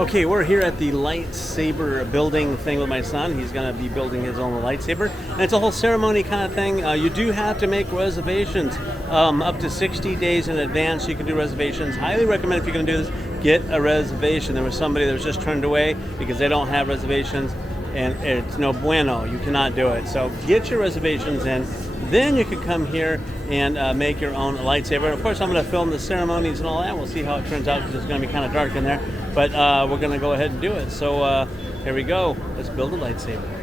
Okay, we're here at the lightsaber building thing with my son. He's going to be building his own lightsaber. And it's a whole ceremony kind of thing. You do have to make reservations up to 60 days in advance. You can do reservations. Highly recommend if you're going to do this, get a reservation. There was somebody that was just turned away because they don't have reservations, and it's no bueno. You cannot do it. So get your reservations in. Then you can come here and make your own lightsaber. Of course, I'm going to film the ceremonies and all that. We'll see how it turns out because it's going to be kind of dark in there. But we're going to go ahead and do it. So here we go. Let's build a lightsaber.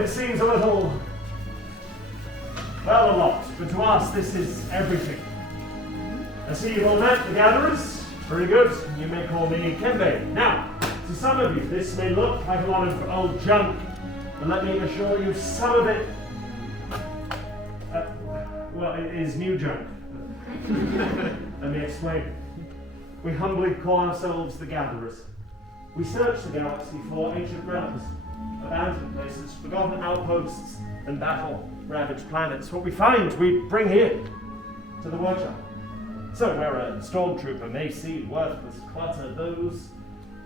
It seems a little, well, a lot, but to us this is everything. I see you've all met the gatherers. Very good. You may call me Kembe. Now, to some of you, this may look like a lot of old junk, but let me assure you, some of it, well, it is new junk. Let me explain. We humbly call ourselves the gatherers. We search the galaxy for ancient relics, abandoned places, forgotten outposts, and battle-ravaged planets. What we find, we bring here to the workshop. So where a stormtrooper may see worthless clutter, those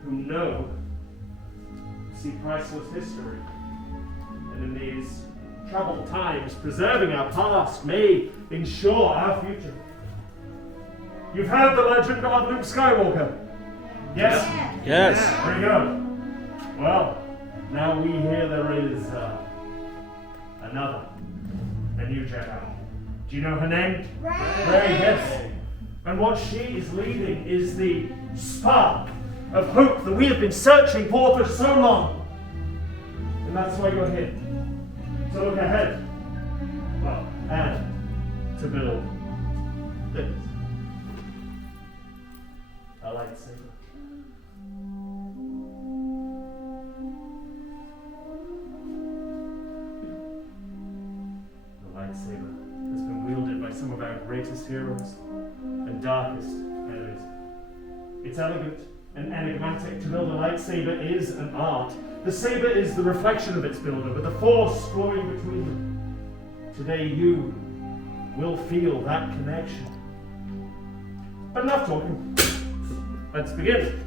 who know see priceless history. And in these troubled times, preserving our past may ensure our future. You've heard the legend of Luke Skywalker? Yes? Yes. Very good. Well, now we hear there is a new Jedi. Do you know her name? Rey, yes. And what she is leading is the spark of hope that we have been searching for so long. And that's why you're here. To look ahead. Well, and to build this. A lightsaber. Lightsaber has been wielded by some of our greatest heroes and darkest enemies. It's elegant and enigmatic. To build a lightsaber is an art. The saber is the reflection of its builder, with the force flowing between them. Today you will feel that connection. But enough talking. Let's begin.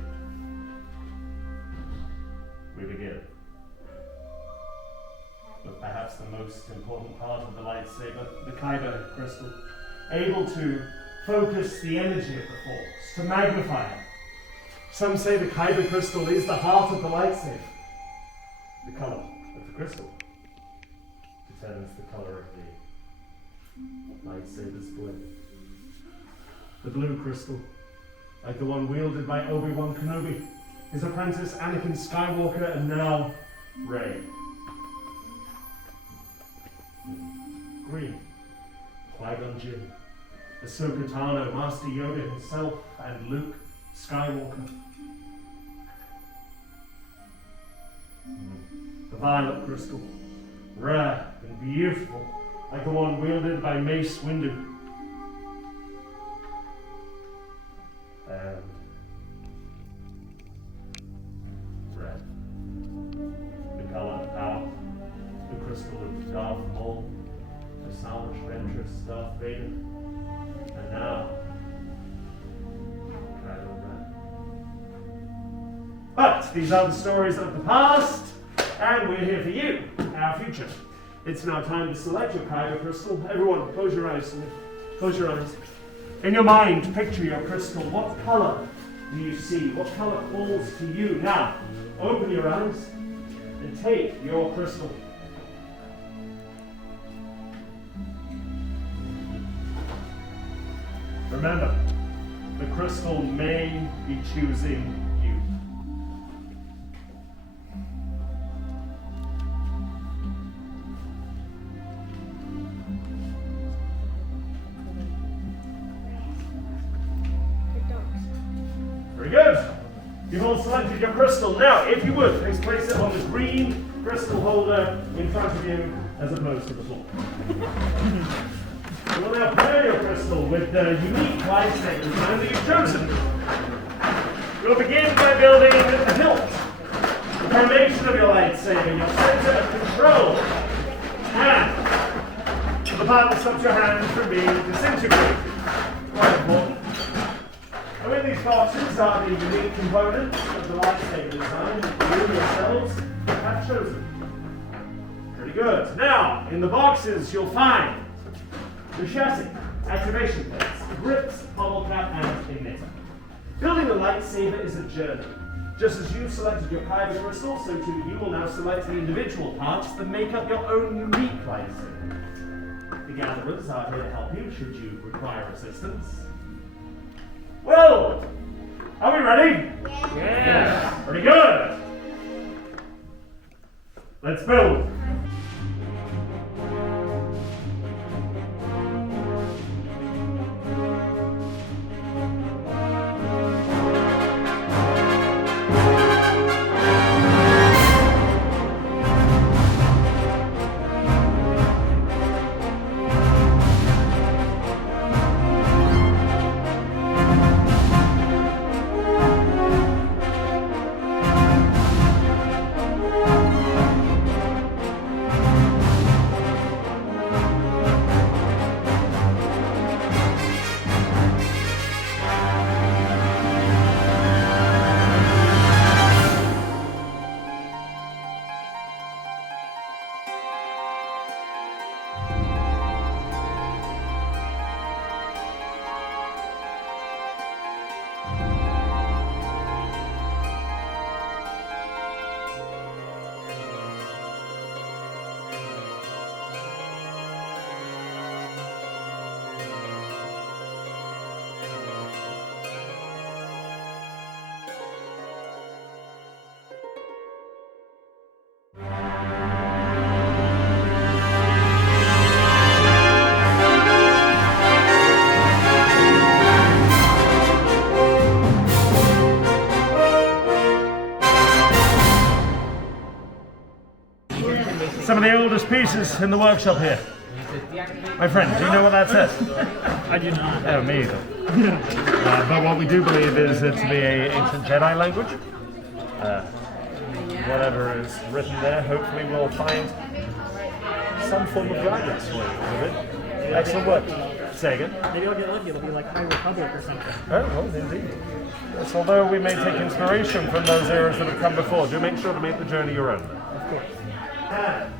We begin. But perhaps the most important part of the lightsaber, the kyber crystal, able to focus the energy of the force, to magnify it. Some say the kyber crystal is the heart of the lightsaber. The color of the crystal determines the color of the lightsaber's blade. The blue crystal, like the one wielded by Obi-Wan Kenobi, his apprentice Anakin Skywalker, and now Rey. Green, Qui-Gon Jinn, Ahsoka Tano, Master Yoda himself, and Luke Skywalker. The violet crystal, rare and beautiful, like the one wielded by Mace Windu. And red, the color of power, the crystal of Darth Maul, the Salvage Ventress, Darth Vader, and now Kylo Ren. But these are the stories of the past, and we're here for you, our future. It's now time to select your kyber crystal. Everyone, close your eyes. Close your eyes. In your mind, picture your crystal. What color do you see? What color calls to you? Now, open your eyes and take your crystal. Remember, the crystal may be choosing you. Very good. You've all selected your crystal. Now, if you would, please place it on the green crystal holder in front of you as opposed to the floor. You will now pair your crystal with the unique lightsaber design that you've chosen. You'll begin by building the hilt, the foundation of your lightsaber, your center of control, and the part that stops your hand from being disintegrated. Quite important. And in these boxes are the unique components of the lightsaber design that you yourselves have chosen. Pretty good. Now, in the boxes you'll find the chassis, activation plates, grips, pommel cap, and ignitor. Building a lightsaber is a journey. Just as you've selected your kyber crystal, so too you will now select the individual parts that make up your own unique lightsaber. The gatherers are here to help you should you require assistance. Well, are we ready? Yes. Pretty good. Let's build. Some of the oldest pieces in the workshop here. My friend, do you know what that says? I do not. Oh, me either. But what we do believe is it to be an ancient Jedi language. Whatever is written there, hopefully we'll find some form of guidance for you with it. Excellent work. Say again. Maybe I'll get lucky. It'll be like High Republic or something. Oh, well, indeed. Yes, although we may take inspiration from those eras that have come before, do make sure to make the journey your own. Of course. And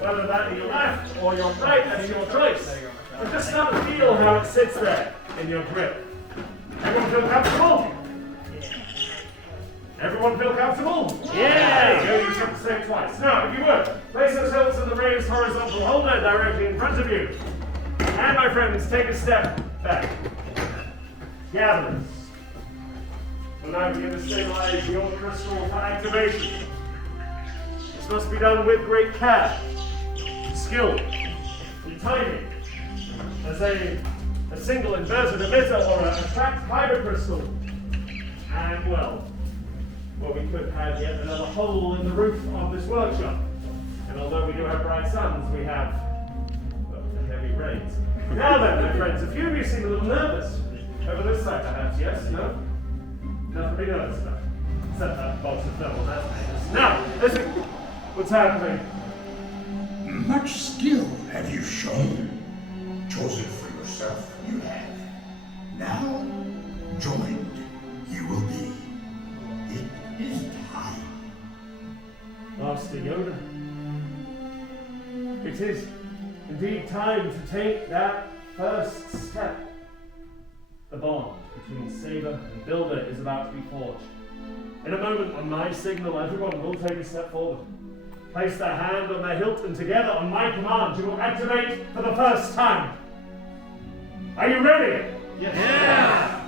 whether that be your left or your right, that's your choice. But just start to feel how it sits there in your grip. Everyone feel comfortable? Everyone feel comfortable? Yeah! There you go, you just have to say it twice. Now, if you would, place those hilts in the raised horizontal holder directly in front of you. And my friends, take a step back. Gatherers. We'll now begin to stabilize your crystal for activation. This must be done with great care, skill, and timing. As a single inverted emitter or a trapped kyber crystal. And well, we could have yet another hole in the roof of this workshop. And although we do have bright suns, we have heavy rains. Now then, my friends, a few of you seem a little nervous. Over this side, perhaps, yes? No? Nothing to be nervous about. Except that box of film, that's nice. Now, listen. What's happening? Much skill have you shown. Chosen for yourself, you have. Now, joined you will be. It is time. Master Yoda. It is indeed time to take that first step. The bond between Saber and Builder is about to be forged. In a moment, on my signal, everyone will take a step forward. Place their hand on their hilt, and together, on my command, you will activate for the first time. Are you ready? Yes. Yeah!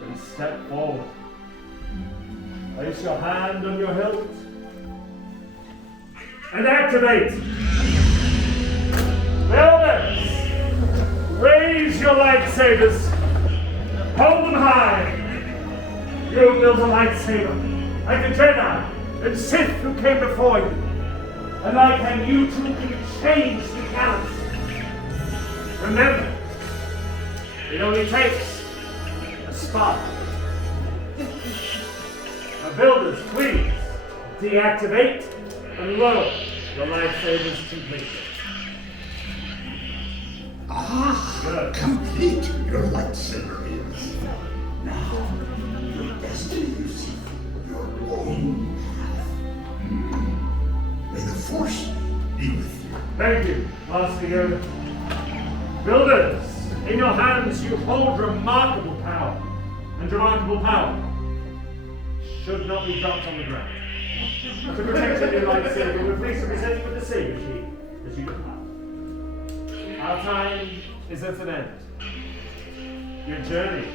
Then step forward. Place your hand on your hilt. And activate! Builders! Raise your lightsabers! Hold them high! You build a lightsaber, like a Jedi, and Sith who came before you. And I can you too can change the galaxy. Remember, it only takes a spark. Now builders, please, deactivate and lower the lightsabers completely. Ah, Good. complete your lightsaber is. Now, your destiny you seek, your own path. May the Force be with you. Thank you, Master Yoda. Builders, in your hands you hold remarkable power. And remarkable power should not be dropped on the ground. To protect your new lightsaber, we're pleased to present you with the saber sheet as you depart. Our time is at an end. Your journey,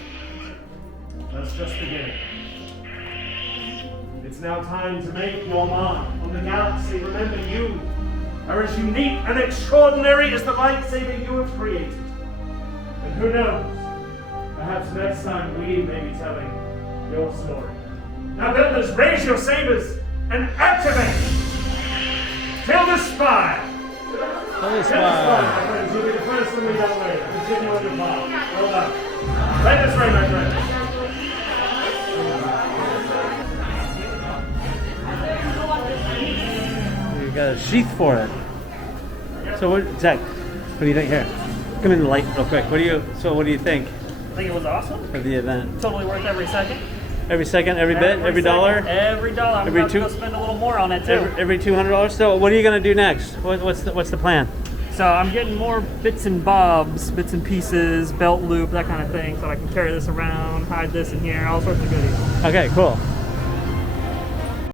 that's just beginning. It's now time to make your mark on the galaxy. Remember, you are as unique and extraordinary as the lightsaber you have created. And who knows, perhaps next time we may be telling your story. Now builders, raise your sabers and activate! Till the spire! Holy Till the spire, my friends. You'll be the first to lead our way. Continue on your path. Well done. Right this way, my friends. You got a sheath for it. So what, Zach? What do you think here? Come in the light real quick. What do you think I think it was awesome. of the event? Totally worth every second. Every second, every bit, every dollar, Every dollar. I'm Every about two- to go spend a little more on it too. every $200. So what are you gonna do next? What's the plan? So I'm getting more bits and bobs, bits and pieces, belt loop, that kind of thing, so I can carry this around, hide this in here, all sorts of goodies. Okay, cool.